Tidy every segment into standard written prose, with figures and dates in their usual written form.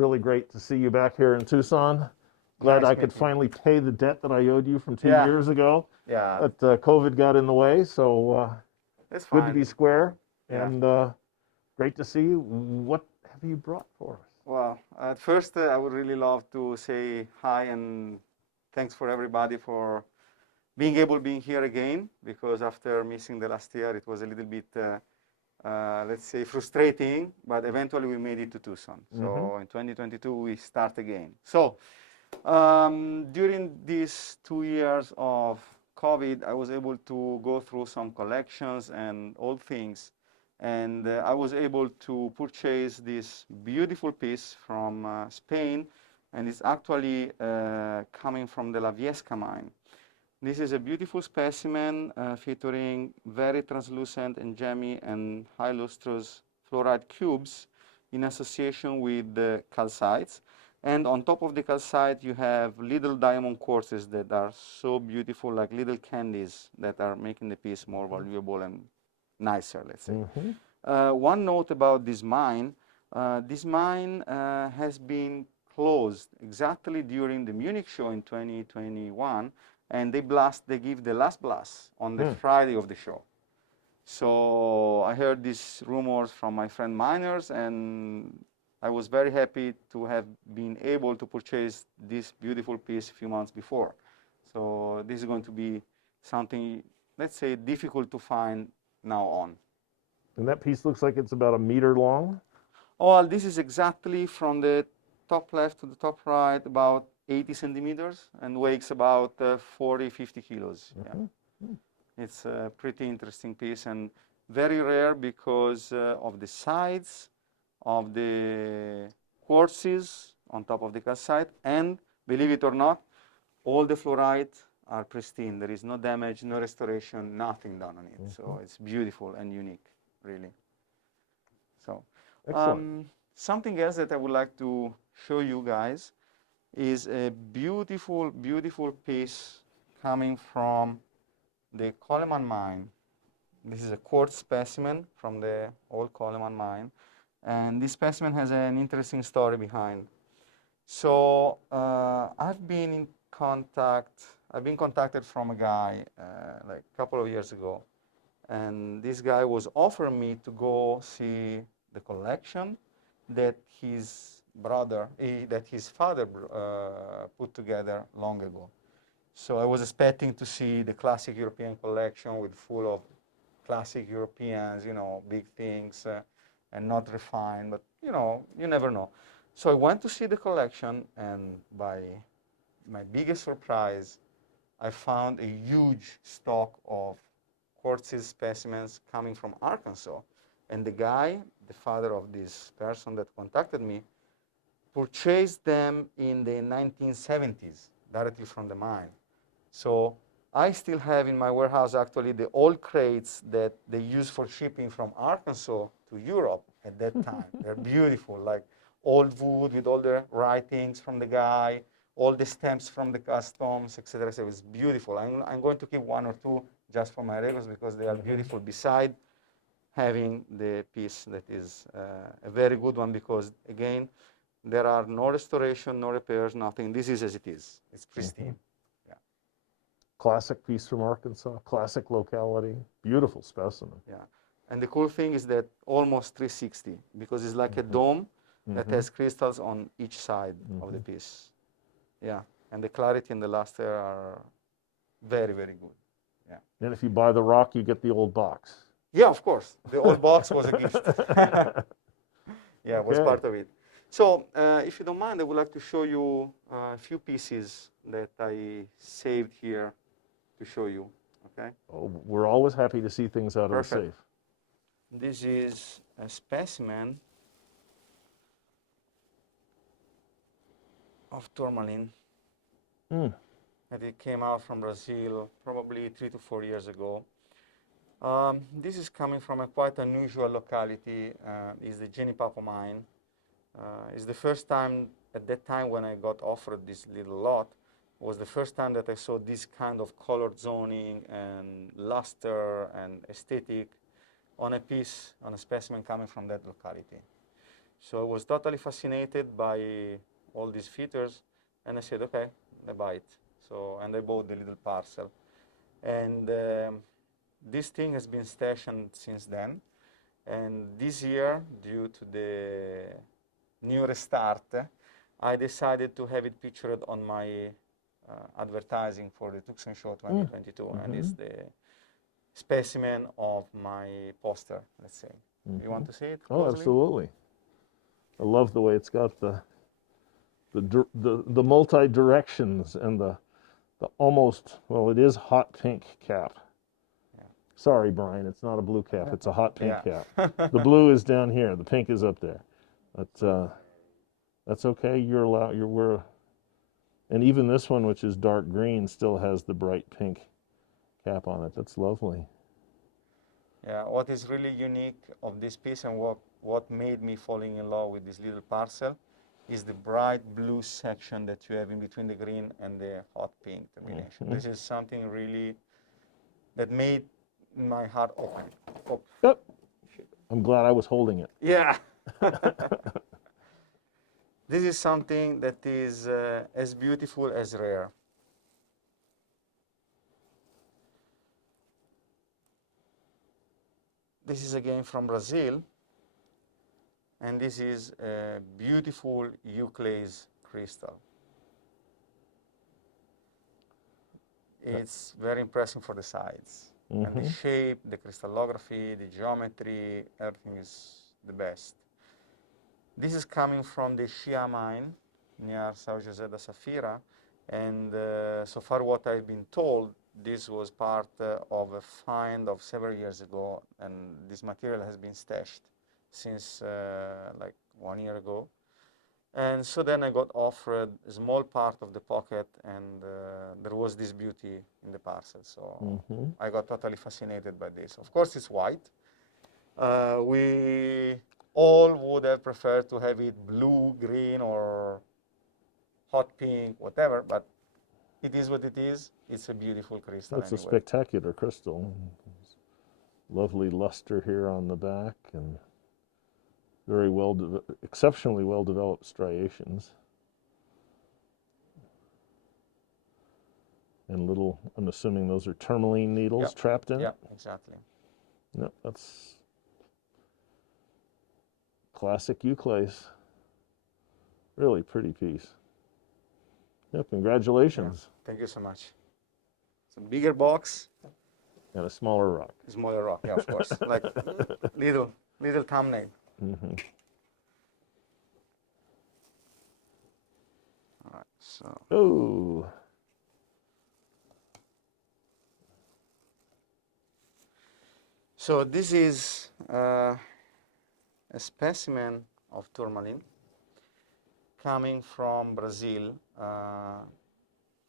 really great to see you back here in Tucson. Glad Nice I could meeting you. finally pay the debt that I owed you from 2 Yeah, years ago. yeah, But COVID got in the way, so it's good to fine. be square Yeah. and great to see you. What have you brought for us? Well, at first, I would really love to say hi and thanks for everybody for being able to be here again, because after missing the last year, it was a little bit, let's say, frustrating, but eventually we made it to Tucson. So in 2022, we start again. So during these 2 years of COVID, I was able to go through some collections and old things. And I was able to purchase this beautiful piece from Spain, and it's actually coming from the La Viesca mine. This is a beautiful specimen featuring very translucent and gemmy and high lustrous fluorite cubes in association with the calcites. And on top of the calcite, you have little diamond quartzes that are so beautiful, like little candies that are making the piece more valuable and nicer, let's say. One note about this mine has been closed exactly during the Munich show in 2021, and they give the last blast on the Friday of the show. So I heard these rumors from my friend miners, and I was very happy to have been able to purchase this beautiful piece a few months before. So this is going to be something, let's say, difficult to find now on. And that piece looks like it's about 1 meter long. Oh, this is exactly from the top left to the top right, about 80 centimeters, and weighs about 40, 50 kilos. Yeah. It's a pretty interesting piece and very rare because of the size of the quartzes on top of the calcite, and believe it or not, all the fluorite are pristine. There is no damage, no restoration, nothing done on it. So it's beautiful and unique, really. So something else that I would like to show you guys is a beautiful, beautiful piece coming from the Coleman mine. This is a quartz specimen from the old Coleman mine. And this specimen has an interesting story behind. So I've been contacted from a guy like a couple of years ago. And this guy was offering me to go see the collection that his father put together long ago. So I was expecting to see the classic European collection with full of classic Europeans, big things, and not refined, but you never know. So I went to see the collection, and by my biggest surprise, I found a huge stock of quartz specimens coming from Arkansas. And the guy, the father of this person that contacted me, purchased them in the 1970s directly from the mine. So I still have in my warehouse actually the old crates that they used for shipping from Arkansas to Europe at that time. They're beautiful, like old wood with all the writings from the guy, all the stamps from the customs, etc. So it's beautiful. I'm going to keep one or two just for my records because they are beautiful, beside having the piece that is a very good one, because again, there are no restoration, no repairs, nothing. This is as it is. It's pristine. Yeah. Classic piece from Arkansas, classic locality, beautiful specimen. Yeah. And the cool thing is that almost 360, because it's like a dome that has crystals on each side of the piece. Yeah. And the clarity and the luster are very, very good. Yeah. And if you buy the rock, you get the old box. Yeah, of course. The old box was a gift. Yeah, it was part of it. So if you don't mind, I would like to show you a few pieces that I saved here to show you. Okay. Oh, we're always happy to see things out of the safe. This is a specimen of Tourmaline. And it came out from Brazil probably 3 to 4 years ago. This is coming from a quite unusual locality. It's the Genipapo mine. It's the first time, at that time when I got offered this little lot, was the first time that I saw this kind of colored zoning and luster and aesthetic on a piece, on a specimen coming from that locality. So I was totally fascinated by all these features, and I said, okay, I buy it. So, and I bought the little parcel. And this thing has been stationed since then. And this year, due to the new restart, I decided to have it pictured on my advertising for the Tucson Show 2022. And it's the specimen of my poster, let's say. You want to see it Oh, closely? absolutely. I love the way it's got the multi directions and the almost, well, it is hot pink cap. Yeah. Sorry, Brian, it's not a blue cap. It's a hot pink Yeah. cap. The blue is down here. The pink is up there. That's okay. You're allowed. And even this one, which is dark green, still has the bright pink cap on it. That's lovely. Yeah, what is really unique of this piece and what made me falling in love with this little parcel is the bright blue section that you have in between the green and the hot pink termination. This is something really that made my heart open. Oh. Yep. I'm glad I was holding it. Yeah. This is something that is as beautiful as rare. This is again from Brazil, and this is a beautiful euclase crystal. It's very impressive for the size. And the shape, the crystallography, the geometry, everything is the best. This is coming from the Shia mine near São José da Safira, and so far what I've been told, this was part of a find of several years ago, and this material has been stashed since like 1 year ago. And so then I got offered a small part of the pocket, and there was this beauty in the parcel. So I got totally fascinated by this. Of course, it's white. We all would have preferred to have it blue, green, or hot pink, whatever, but it is what it is. It's a beautiful crystal. It's anyway. a spectacular crystal. Lovely luster here on the back, and very exceptionally well developed striations. And little, I'm assuming those are tourmaline needles trapped in it? Yeah, exactly. Yep, that's classic euclase. Really pretty piece. Yep, congratulations. Yeah, thank you so much. It's a bigger box. And a smaller rock. Smaller rock, yeah, of course. Like little thumbnail. All right, so. Oh. So this is a specimen of tourmaline coming from Brazil,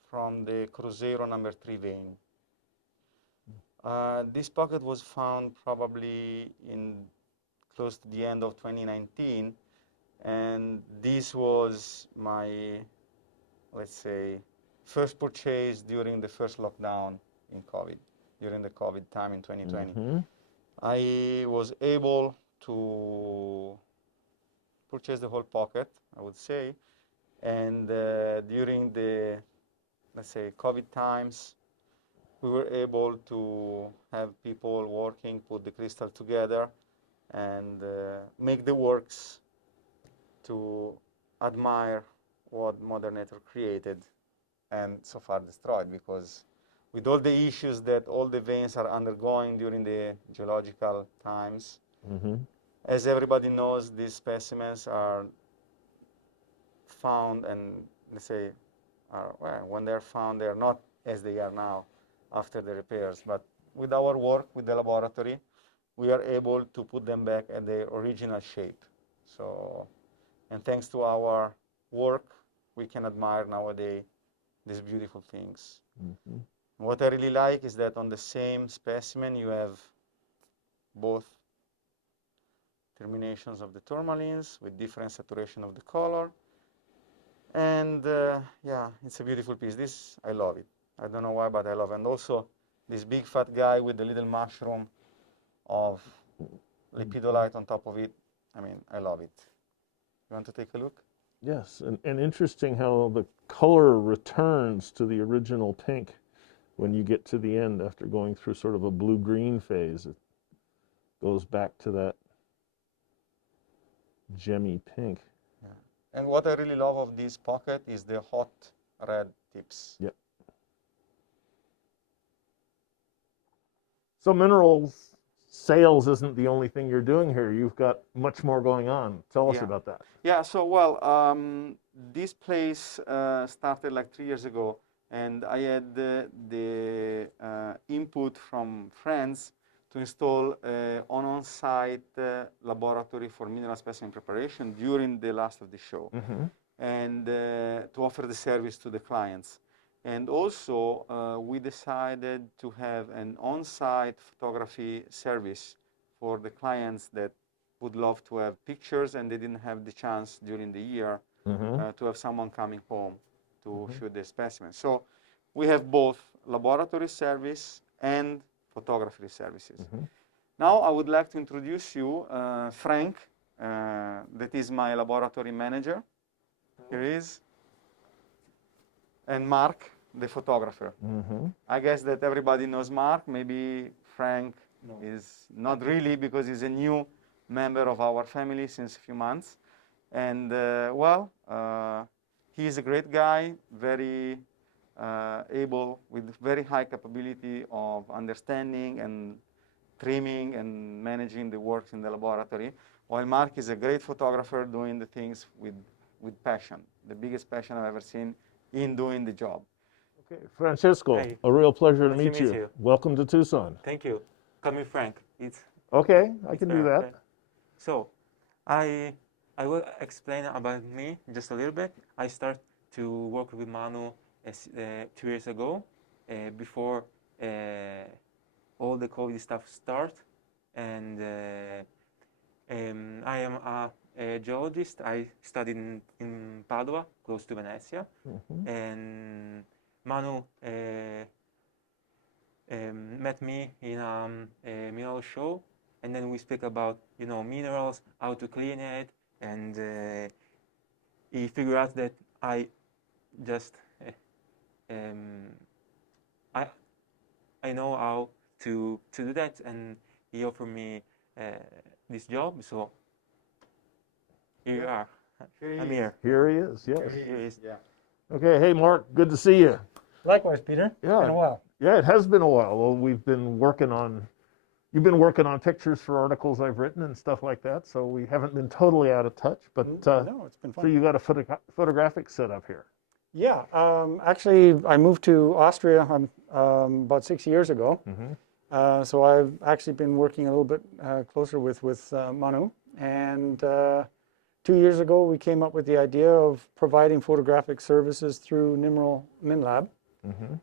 from the Cruzeiro number 3 vein. This pocket was found probably in close to the end of 2019, and this was my, let's say, first purchase during the first lockdown in COVID, during the COVID time in 2020. I was able to purchase the whole pocket, I would say, and during the, let's say, COVID times, we were able to have people working, put the crystal together, and make the works to admire what Mother Nature created and so far destroyed, because with all the issues that all the veins are undergoing during the geological times, as everybody knows, these specimens are found, and let's say, well, when they're found, they're not as they are now after the repairs. But with our work, with the laboratory, we are able to put them back at their original shape. So, and thanks to our work, we can admire nowadays these beautiful things. What I really like is that on the same specimen, you have both terminations of the tourmalines with different saturation of the color. And yeah, it's a beautiful piece. This, I love it. I don't know why, but I love it. And also this big fat guy with the little mushroom of lepidolite on top of it. I mean, I love it. You want to take a look? Yes, and interesting how the color returns to the original pink when you get to the end after going through sort of a blue-green phase. It goes back to that gemmy pink. Yeah. And what I really love of this pocket is the hot red tips. Yep. So minerals sales isn't the only thing you're doing here. You've got much more going on. Tell us about that. Yeah, so well, this place started like 3 years ago, and I had the input from friends to install an on-site laboratory for mineral specimen preparation during the last of the show, and to offer the service to the clients. And also, we decided to have an on-site photography service for the clients that would love to have pictures and they didn't have the chance during the year to have someone coming home to shoot the specimen. So we have both laboratory service and photography services. Now I would like to introduce you Frank, that is my laboratory manager. Here he is. And Mark, the photographer. I guess that everybody knows Mark. Maybe Frank is not really, because he's a new member of our family since a few months. And he's a great guy, very able, with very high capability of understanding and trimming and managing the works in the laboratory, while Mark is a great photographer doing the things with passion, the biggest passion I've ever seen in doing the job. Okay, Francisco, Hey. a real pleasure to Nice meet to meet you. you. Welcome to Tucson. Thank you. Call me Frank. It's Okay, I can do better, that. okay? So, I will explain about me just a little bit. I started to work with Manu 2 years ago, before all the COVID stuff started, and I am a geologist. I studied in Padua, close to Venezia, and Manu met me in a mineral show, and then we speak about minerals, how to clean it, and he figured out that I just I know how to do that, and he offered me this job. So here you are. I'm here. Here he is, yes. Here he is. Yeah. Okay, hey Mark, good to see you. Likewise, Peter. Yeah. Been a while. Yeah, it has been a while. Well, you've been working on pictures for articles I've written and stuff like that, so we haven't been totally out of touch, but No, it's been so fun. you got a photographic setup here. Yeah, actually, I moved to Austria about 6 years ago. So I've actually been working a little bit closer with Manu. And 2 years ago, we came up with the idea of providing photographic services through Nimeral Mineral Lab.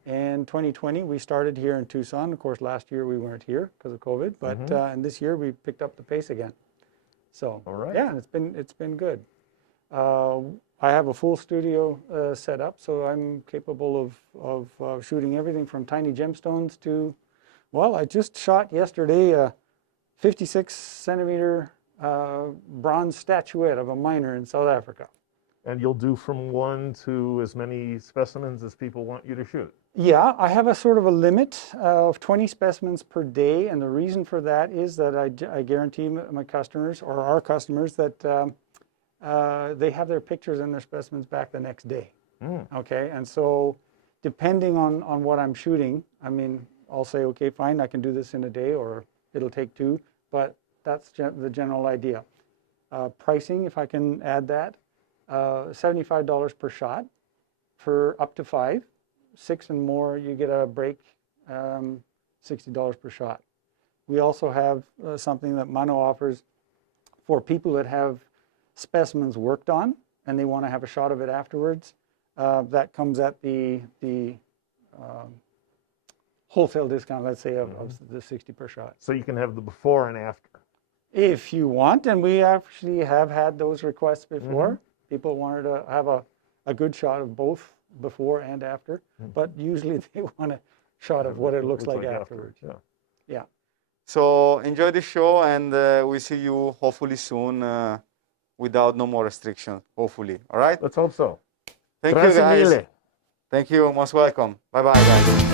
And 2020, we started here in Tucson. Of course, last year we weren't here because of COVID, but and this year we picked up the pace again. So All right. yeah, and it's been good. I have a full studio set up, so I'm capable of shooting everything from tiny gemstones to, well, I just shot yesterday a 56 centimeter bronze statuette of a miner in South Africa. And you'll do from 1 to as many specimens as people want you to shoot. Yeah, I have a sort of a limit of 20 specimens per day, and the reason for that is that I guarantee my customers, or our customers, that they have their pictures and their specimens back the next day. Okay, and so depending on what I'm shooting, I mean, I'll say, okay, fine, I can do this in a day, or it'll take 2, but that's the general idea. Pricing, if I can add that, $75 per shot for up to 5. 6 and more, you get a break, $60 per shot. We also have something that Manu offers for people that have specimens worked on and they want to have a shot of it afterwards. That comes at the wholesale discount, let's say, of the 60 per shot. So you can have the before and after. If you want, and we actually have had those requests before. People wanted to have a good shot of both before and after, but usually they want a shot of what it looks like afterwards. Yeah. Yeah. So enjoy the show, and we see you hopefully soon without no more restrictions, hopefully. All right? Let's hope so. Thank you, Grazie guys. mille. Thank you. Most welcome. Bye-bye, guys.